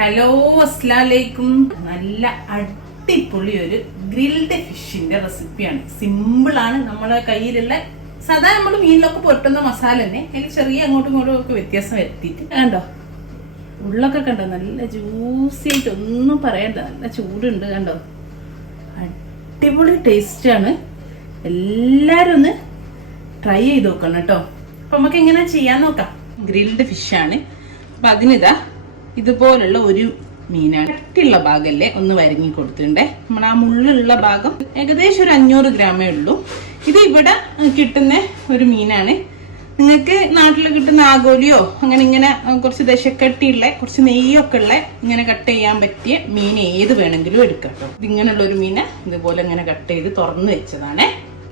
Hello അസ്സലാമലൈക്കും. നല്ല അടിപൊളി ഒരു ഗ്രിൽഡ് ഫിഷിന്റെ റെസിപ്പിയാണ്. സിമ്പിളാണ്. നമ്മുടെ കയ്യിലുള്ള സാധാരണ നമ്മൾ മീനിലൊക്കെ പൊട്ടുന്ന മസാല തന്നെ അതിൽ ചെറിയ അങ്ങോട്ടും ഇങ്ങോട്ടും ഒക്കെ വ്യത്യാസം വരുത്തിയിട്ട് കണ്ടോ, ഉള്ളൊക്കെ കണ്ടോ, നല്ല ജ്യൂസി ആയിട്ട്, ഒന്നും പറയണ്ട, നല്ല ചൂടുണ്ട് കണ്ടോ, അടിപൊളി ടേസ്റ്റാണ്. എല്ലാരും ഒന്ന് ട്രൈ ചെയ്ത് നോക്കണം കേട്ടോ. അപ്പൊ നമുക്ക് എങ്ങനെ ചെയ്യാൻ നോക്കാം. ഗ്രിൽഡ് ഫിഷാണ്. അപ്പൊ അതിനിതാ ഇതുപോലുള്ള ഒരു മീനാണ്. കട്ടിയുള്ള ഭാഗമല്ലേ ഒന്ന് വരങ്ങി കൊടുത്തിട്ടുണ്ടേ. നമ്മൾ ആ മുള്ളുള്ള ഭാഗം ഏകദേശം ഒരു 500 ഗ്രാമേ ഉള്ളൂ. ഇത് ഇവിടെ കിട്ടുന്ന ഒരു മീനാണ്. നിങ്ങൾക്ക് നാട്ടിൽ കിട്ടുന്ന ആഗോലിയോ അങ്ങനെ ഇങ്ങനെ കുറച്ച് ദശക്കട്ടിയുള്ള കുറച്ച് നെയ്യൊക്കെ ഉള്ള ഇങ്ങനെ കട്ട് ചെയ്യാൻ പറ്റിയ മീൻ ഏത് വേണമെങ്കിലും എടുക്കാം കേട്ടോ. ഇതിങ്ങനെയുള്ള ഒരു മീനെ ഇതുപോലെ ഇങ്ങനെ കട്ട് ചെയ്ത് തുറന്നു വെച്ചതാണ്.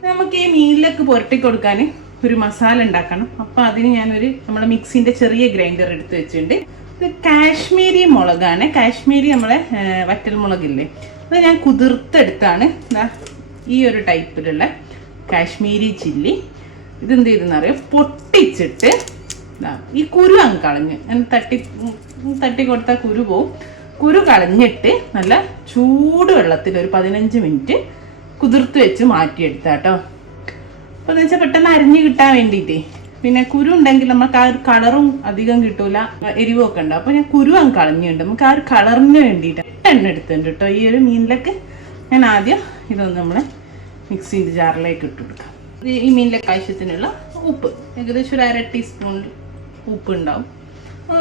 നമുക്ക് ഈ മീനിലേക്ക് പുരട്ടി കൊടുക്കാൻ ഒരു മസാല ഉണ്ടാക്കണം. അപ്പൊ അതിന് ഞാനൊരു നമ്മുടെ മിക്സിന്റെ ചെറിയ ഗ്രൈൻഡർ എടുത്ത് വെച്ചിട്ടുണ്ട്. ഇത് കാശ്മീരി മുളകാണ്. കാശ്മീരി നമ്മളെ വറ്റൽ മുളകില്ലേ, അത് ഞാൻ കുതിർത്തെടുത്താണ്. ഈ ഒരു ടൈപ്പിലുള്ള കാശ്മീരി ചില്ലി. ഇതെന്ത് ചെയ്തെന്നറിയാം, പൊട്ടിച്ചിട്ട് ഈ കുരു അങ്ങ് കളഞ്ഞ് തട്ടി കൊടുത്താൽ കുരു പോവും. കുരു കളഞ്ഞിട്ട് നല്ല ചൂടുവെള്ളത്തിൽ ഒരു 15 മിനിറ്റ് കുതിർത്ത് വെച്ച് മാറ്റിയെടുത്താട്ടോ. അപ്പോൾ എന്ന് വെച്ചാൽ പെട്ടെന്ന് അരിഞ്ഞ് കിട്ടാൻ വേണ്ടിയിട്ടേ. പിന്നെ കുരു ഉണ്ടെങ്കിൽ നമുക്ക് ആ ഒരു കളറും അധികം കിട്ടൂല, എരിവൊക്കെ ഉണ്ട്. അപ്പോൾ ഞാൻ കുരു അങ്ങ് കളഞ്ഞിട്ടുണ്ട്. നമുക്ക് ആ ഒരു കളറിന് വേണ്ടിയിട്ട് എണ്ണ എടുത്തിട്ടുണ്ട് കേട്ടോ. ഈ ഒരു മീനിലേക്ക് ഞാൻ ആദ്യം ഇതൊന്ന് നമ്മൾ മിക്സിൻ്റെ ജാറിലേക്ക് ഇട്ട് കൊടുക്കാം. ഈ മീനിലേക്ക് ആവശ്യത്തിനുള്ള ഉപ്പ് ഏകദേശം ഒരു 1/2 ടീസ്പൂൺ ഉപ്പ് ഉണ്ടാവും.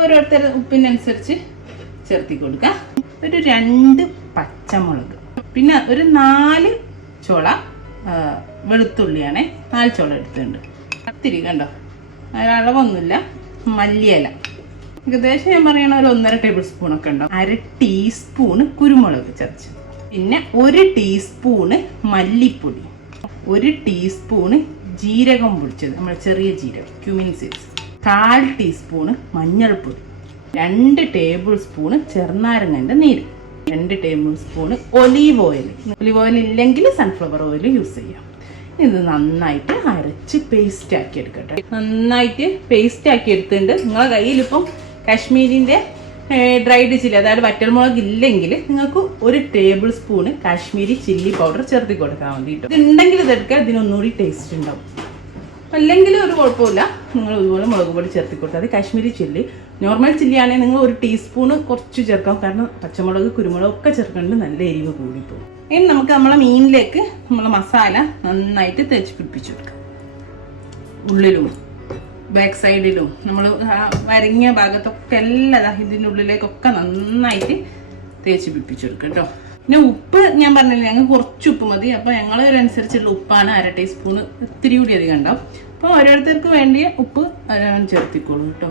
ഓരോരുത്തർ ഉപ്പിനനുസരിച്ച് ചേർത്തി കൊടുക്കാം. ഒരു 2 പച്ചമുളക്, പിന്നെ ഒരു 4 ചോള വെളുത്തുള്ളിയാണ്. 4 ചോള എടുത്തിട്ടുണ്ട്. കത്തിരി കണ്ടോ, അളവൊന്നുമില്ല. മല്ലിയില ഏകദേശം ഞാൻ പറയണ ഒരു 1.5 ടേബിൾ സ്പൂണൊക്കെ ഉണ്ടാവും. 1/2 ടീസ്പൂണ് കുരുമുളക് ചതച്ച്, പിന്നെ 1 ടീസ്പൂണ് മല്ലിപ്പൊടി, 1 ടീസ്പൂണ് ജീരകം പൊടിച്ചത്, നമ്മുടെ ചെറിയ ജീരകം ക്യൂമിൻ സീഡ്സ്, 1/4 ടീസ്പൂണ് മഞ്ഞൾപ്പൊടി, 2 ടേബിൾ സ്പൂണ് ചെറുനാരങ്ങൻ്റെ നീര്, 2 table spoon olive oil. Olive oil ഇല്ലെങ്കിൽ സൺഫ്ലവർ ഓയിൽ യൂസ് ചെയ്യാം. ഇത് നന്നായിട്ട് അരച്ച് പേസ്റ്റ് ആക്കി എടുക്കട്ടെ. നന്നായിട്ട് പേസ്റ്റ് ആക്കി എടുത്തിട്ടുണ്ട്. നിങ്ങളെ കയ്യിൽ ഇപ്പം കാശ്മീരിൻ്റെ ഡ്രൈഡ് ചില്ലി, അതായത് വറ്റൽമുളക് ഇല്ലെങ്കിൽ നിങ്ങൾക്ക് 1 table spoon Kashmiri chilli powder ചേർത്തി കൊടുക്കാൻ വേണ്ടിയിട്ട്. ഇതുണ്ടെങ്കിൽ ഇതെടുക്കുക, ഇതിനൊന്നുകൂടി ടേസ്റ്റ് ഉണ്ടാവും. അല്ലെങ്കിൽ ഒരു കുഴപ്പമില്ല, നിങ്ങൾ ഇതുപോലെ മുളക് പൊടി ചേർത്തി കൊടുത്താൽ മതി. കാശ്മീരി ചില്ലി നോർമൽ ചില്ലി ആണെങ്കിൽ നിങ്ങൾ 1 ടീസ്പൂണ് കുറച്ച് ചേർക്കാം. കാരണം പച്ചമുളക് കുരുമുളക് ഒക്കെ ചേർക്കേണ്ടത് നല്ല എരിവ് കൂടിപ്പോകും. ഇനി നമുക്ക് നമ്മളെ മീനിലേക്ക് നമ്മളെ മസാല നന്നായിട്ട് തേച്ച് പിടിപ്പിച്ചു കൊടുക്കാം. ഉള്ളിലും ബാക്ക് സൈഡിലും നമ്മൾ വരങ്ങിയ ഭാഗത്തൊക്കെ എല്ലാം ഇതിൻ്റെ ഉള്ളിലേക്കൊക്കെ നന്നായിട്ട് തേച്ച് പിടിപ്പിച്ചു കൊടുക്കാം കേട്ടോ. പിന്നെ ഉപ്പ് ഞാൻ പറഞ്ഞില്ലേ, ഞങ്ങൾക്ക് കുറച്ച് ഉപ്പ് മതി. അപ്പോൾ ഞങ്ങളൊരനുസരിച്ചുള്ള ഉപ്പാണ് 1/2 ടീസ്പൂണ്, ഇത്തിരി കൂടി അധികം ഉണ്ടാവും. അപ്പോൾ ഓരോരുത്തർക്ക് വേണ്ടിയ ഉപ്പ് ചേർത്തിക്കോളൂ കേട്ടോ.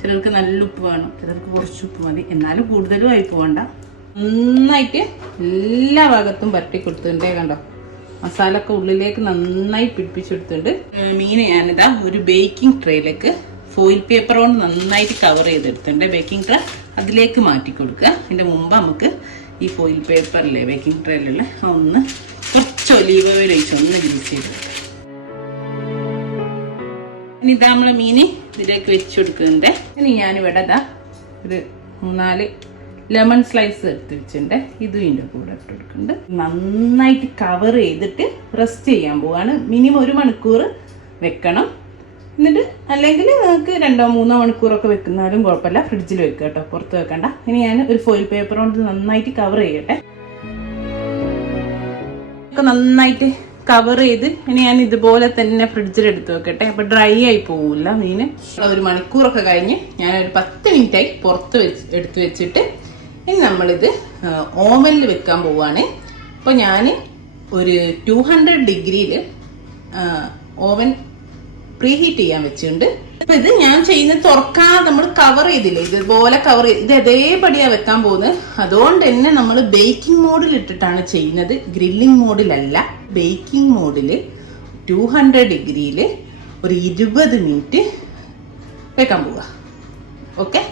ചിലർക്ക് നല്ല ഉപ്പ് വേണം, ചിലർക്ക് കുറച്ച് ഉപ്പ് മതി. എന്നാലും കൂടുതലും ആയി പോകണ്ട. നന്നായിട്ട് എല്ലാ ഭാഗത്തും പരട്ടി കൊടുത്തിട്ടുണ്ടേ കണ്ടോ. മസാല ഒക്കെ ഉള്ളിലേക്ക് നന്നായി പിടിപ്പിച്ചെടുത്തിട്ടുണ്ട്. മീന് ഞാനിതാ ഒരു ബേക്കിംഗ് ട്രേയിലേക്ക് ഫോയിൽ പേപ്പർ കൊണ്ട് നന്നായിട്ട് കവർ ചെയ്തെടുത്തിട്ടുണ്ട്. ബേക്കിംഗ് ട്രേ അതിലേക്ക് മാറ്റി കൊടുക്കുക. അതിൻ്റെ മുമ്പ് നമുക്ക് ഈ ഫോയിൽ പേപ്പറിലെ ബേക്കിംഗ് ട്രേയിലുള്ള ഒന്ന് കുറച്ച് ഒലീവ് ഓയിൽ ഒഴിച്ച് ഒന്ന് ഗ്രീസ് ചെയ്ത്. ഇനി ഇതാ നമ്മളെ മീന് ഇതിലേക്ക് വെച്ച് കൊടുക്കുന്നുണ്ട്. ഇനി ഞാനിവിടെ ഇതാ ഒരു 3-4 ലെമൺ സ്ലൈസ് എടുത്ത് വെച്ചിട്ടുണ്ട്. ഇതും ഇതിൻ്റെ കൂടെ ഇട്ട് കൊടുക്കുന്നുണ്ട്. നന്നായിട്ട് കവർ ചെയ്തിട്ട് റെസ്റ്റ് ചെയ്യാൻ പോവാണ്. മിനിമം 1 മണിക്കൂർ വെക്കണം. എന്നിട്ട് അല്ലെങ്കിൽ നിങ്ങൾക്ക് 2-3 മണിക്കൂറൊക്കെ വെക്കുന്നാലും കുഴപ്പമില്ല. ഫ്രിഡ്ജിൽ വെക്കുക കേട്ടോ, പുറത്ത് വെക്കണ്ട. ഇനി ഞാൻ ഒരു ഫോയിൽ പേപ്പർ കൊണ്ട് നന്നായിട്ട് കവർ ചെയ്യട്ടെ. ഒക്കെ നന്നായിട്ട് കവർ ചെയ്ത് ഇനി ഞാൻ ഇതുപോലെ തന്നെ ഫ്രിഡ്ജിൽ എടുത്ത് വെക്കട്ടെ. അപ്പൊ ഡ്രൈ ആയി പോവില്ല മീന്. 1 മണിക്കൂറൊക്കെ കഴിഞ്ഞ് ഞാൻ ഒരു 10 മിനിറ്റായി പുറത്ത് എടുത്ത് വെച്ചിട്ട് ഇനി നമ്മളിത് ഓവനിൽ വെക്കാൻ പോവാണ്. അപ്പോൾ ഞാൻ ഒരു 200 ഡിഗ്രിയിൽ ഓവൻ പ്രീഹീറ്റ് ചെയ്യാൻ വെച്ചിട്ടുണ്ട്. അപ്പൊ ഇത് ഞാൻ ചെയ്യുന്നത് തുറക്കാതെ നമ്മൾ കവർ ചെയ്തില്ലേ, ഇതുപോലെ കവർ ചെയ്ത് ഇത് അതേപടിയാണ് വെക്കാൻ പോകുന്നത്. അതുകൊണ്ട് തന്നെ നമ്മൾ ബേക്കിംഗ് മോഡിൽ ഇട്ടിട്ടാണ് ചെയ്യുന്നത്, ഗ്രില്ലിംഗ് മോഡിലല്ല. ബേക്കിംഗ് മോഡിൽ 200 ഡിഗ്രിയിൽ ഒരു 20 മിനിറ്റ് വെക്കാൻ പോവുക. ഓക്കെ,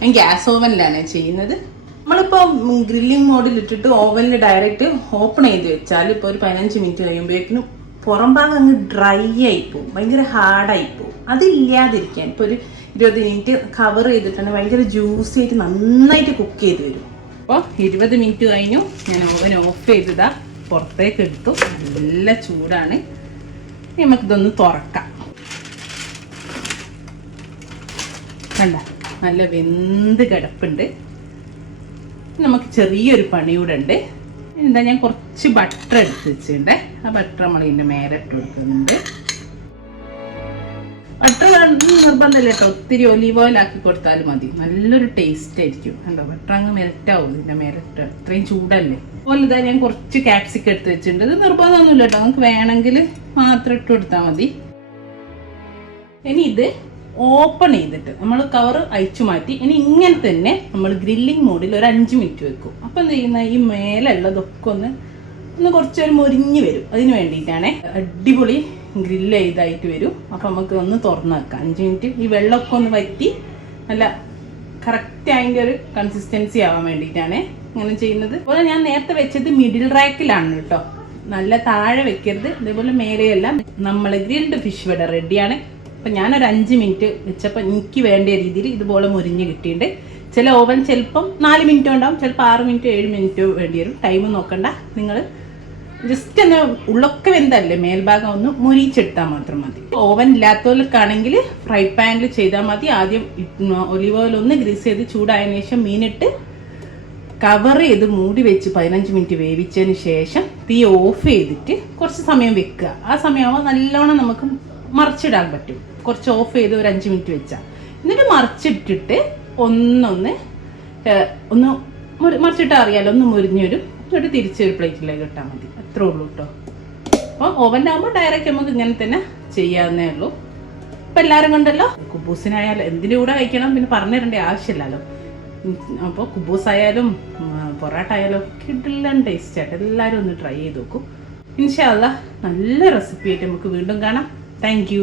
ഞാൻ ഗ്യാസ് ഓവനിലാണ് ചെയ്യുന്നത്. നമ്മളിപ്പോൾ ഗ്രില്ലിംഗ് മോഡിൽ ഇട്ടിട്ട് ഓവനിൽ ഡയറക്റ്റ് ഓപ്പൺ ചെയ്ത് വെച്ചാൽ ഇപ്പോൾ ഒരു 15 മിനിറ്റ് കഴിയുമ്പോഴേക്കും പുറം ഭാഗം അങ്ങ് ഡ്രൈ ആയി പോകും, ഭയങ്കര ഹാർഡായി പോകും. അതില്ലാതിരിക്കാൻ ഇപ്പോൾ ഒരു 20 മിനിറ്റ് കവർ ചെയ്തിട്ടുണ്ട്. ഭയങ്കര ജ്യൂസി ആയിട്ട് നന്നായിട്ട് കുക്ക് ചെയ്ത് വരും. അപ്പോൾ 20 മിനിറ്റ് കഴിഞ്ഞു. ഞാൻ ഓവൻ ഓഫ് ചെയ്തതാ, പുറത്തേക്ക് എടുത്തു. നല്ല ചൂടാണ്. നമുക്കിതൊന്ന് തുറക്കാം. കണ്ട നല്ല വെന്ത് കിടപ്പുണ്ട്. നമുക്ക് ചെറിയൊരു പണി കൂടെ ഉണ്ട്. എന്താ, ഞാൻ കുറച്ച് ബട്ടർ എടുത്ത് വെച്ചിട്ടുണ്ട്. ആ ബട്ടർ നമ്മൾ ഇതിൻ്റെ മേലെ ഇട്ട് കൊടുക്കുന്നുണ്ട്. ബട്ടർ നിർബന്ധമില്ല കേട്ടോ, ഒത്തിരി ഒലീവ് ഓയിൽ ആക്കി കൊടുത്താലും മതി. നല്ലൊരു ടേസ്റ്റ് ആയിരിക്കും. കണ്ടോ, ബട്ടർ അങ്ങ് മെൽറ്റ് ആവും ഇതിൻ്റെ മേലെ ഇട്ട്. ഇത്രയും ചൂടല്ലേ. അതുപോലെ ഇതാ ഞാൻ കുറച്ച് ക്യാപ്സിക്കം എടുത്ത് വെച്ചിട്ടുണ്ട്. ഇത് നിർബന്ധമൊന്നുമില്ല കേട്ടോ, നമുക്ക് വേണമെങ്കിൽ മാത്രം ഇട്ട് കൊടുത്താൽ മതി. ഇനി ഇത് ഓപ്പൺ ചെയ്തിട്ട് നമ്മൾ കവർ അയച്ചു മാറ്റി. ഇനി ഇങ്ങനെ തന്നെ നമ്മൾ ഗ്രില്ലിംഗ് മോഡിൽ ഒരു 5 മിനിറ്റ് വെക്കും. അപ്പം എന്ത് ചെയ്യുന്ന, ഈ മേലുള്ളതൊക്കെ ഒന്ന് കുറച്ചൊരു മൊരിഞ്ഞ് വരും. അതിന് വേണ്ടിയിട്ടാണ്. അടിപൊളി ഗ്രില്ല് ചെയ്തായിട്ട് വരും. അപ്പം നമുക്ക് ഒന്ന് തുറന്ന് വെക്കാം 5 മിനിറ്റ്. ഈ വെള്ളമൊക്കെ ഒന്ന് വറ്റി നല്ല കറക്റ്റ് അതിൻ്റെ ഒരു കൺസിസ്റ്റൻസി ആവാൻ വേണ്ടിയിട്ടാണ് ഇങ്ങനെ ചെയ്യുന്നത്. അതുപോലെ ഞാൻ നേരത്തെ വെച്ചത് മിഡിൽ റാക്കിലാണ് കേട്ടോ, നല്ല താഴെ വെക്കരുത്. ഇതേപോലെ മേലെയെല്ലാം നമ്മൾ ഗ്രിൽഡ് ഫിഷ് ഇവിടെ റെഡിയാണ്. അപ്പം ഞാനൊരു 5 മിനിറ്റ് വെച്ചപ്പോൾ എനിക്ക് വേണ്ട രീതിയിൽ ഇതുപോലെ മുരിഞ്ഞ് കിട്ടിയിട്ടുണ്ട്. ചില ഓവൻ ചിലപ്പം 4 മിനിറ്റ് ഉണ്ടാവും, ചിലപ്പോൾ 6 മിനിറ്റ് 7 മിനിറ്റ് വേണ്ടി വരും. ടൈം നോക്കണ്ട, നിങ്ങൾ ജസ്റ്റ് ഒന്ന് ഉള്ളൊക്കെ വെന്തല്ലേ, മേൽഭാഗം ഒന്ന് മുരിച്ചെടുത്താൽ മാത്രം മതി. ഓവൻ ഇല്ലാത്തവർക്കാണെങ്കിൽ ഫ്രൈ പാനിൽ ചെയ്താൽ മതി. ആദ്യം ഒലിവ് ഓയിൽ ഒന്ന് ഗ്രീസ് ചെയ്ത് ചൂടായതിനു ശേഷം മീനിട്ട് കവർ ചെയ്ത് മൂടി വെച്ച് 15 മിനിറ്റ് വേവിച്ചതിന് ശേഷം തീ ഓഫ് ചെയ്തിട്ട് കുറച്ച് സമയം വെക്കുക. ആ സമയമാകുമ്പോൾ നല്ലോണം നമുക്ക് മറിച്ചിടാൻ പറ്റും. കുറച്ച് ഓഫ് ചെയ്ത് ഒരു 5 മിനിറ്റ് വെച്ചാൽ, എന്നിട്ട് മറിച്ചിട്ടിട്ട് ഒന്ന് മറിച്ചിട്ട് അറിയാലോ, ഒന്ന് മുരിഞ്ഞ് വരും. എന്നിട്ട് തിരിച്ചൊരു പ്ലേറ്റിലേക്ക് ഇട്ടാൽ മതി. അത്രേ ഉള്ളൂ കേട്ടോ. അപ്പോൾ ഓവനിലാകുമ്പോൾ ഡയറക്റ്റ് നമുക്ക് ഇങ്ങനെ തന്നെ ചെയ്യാവുന്നേ ഉള്ളൂ. ഇപ്പം എല്ലാവരും കണ്ടല്ലോ, കുബൂസിനായാലും എന്തിൻ്റെ കൂടെ കഴിക്കണം പിന്നെ പറഞ്ഞു തരേണ്ട ആവശ്യമില്ലല്ലോ. അപ്പോൾ കുബൂസായാലും പൊറോട്ട ആയാലും കിടിലൻ ടേസ്റ്റ് ആയിട്ട് എല്ലാവരും ഒന്ന് ട്രൈ ചെയ്ത് നോക്കും. ഇൻഷാ അല്ലാഹ് നല്ല റെസിപ്പി ആയിട്ട് നമുക്ക് വീണ്ടും കാണാം. Thank you.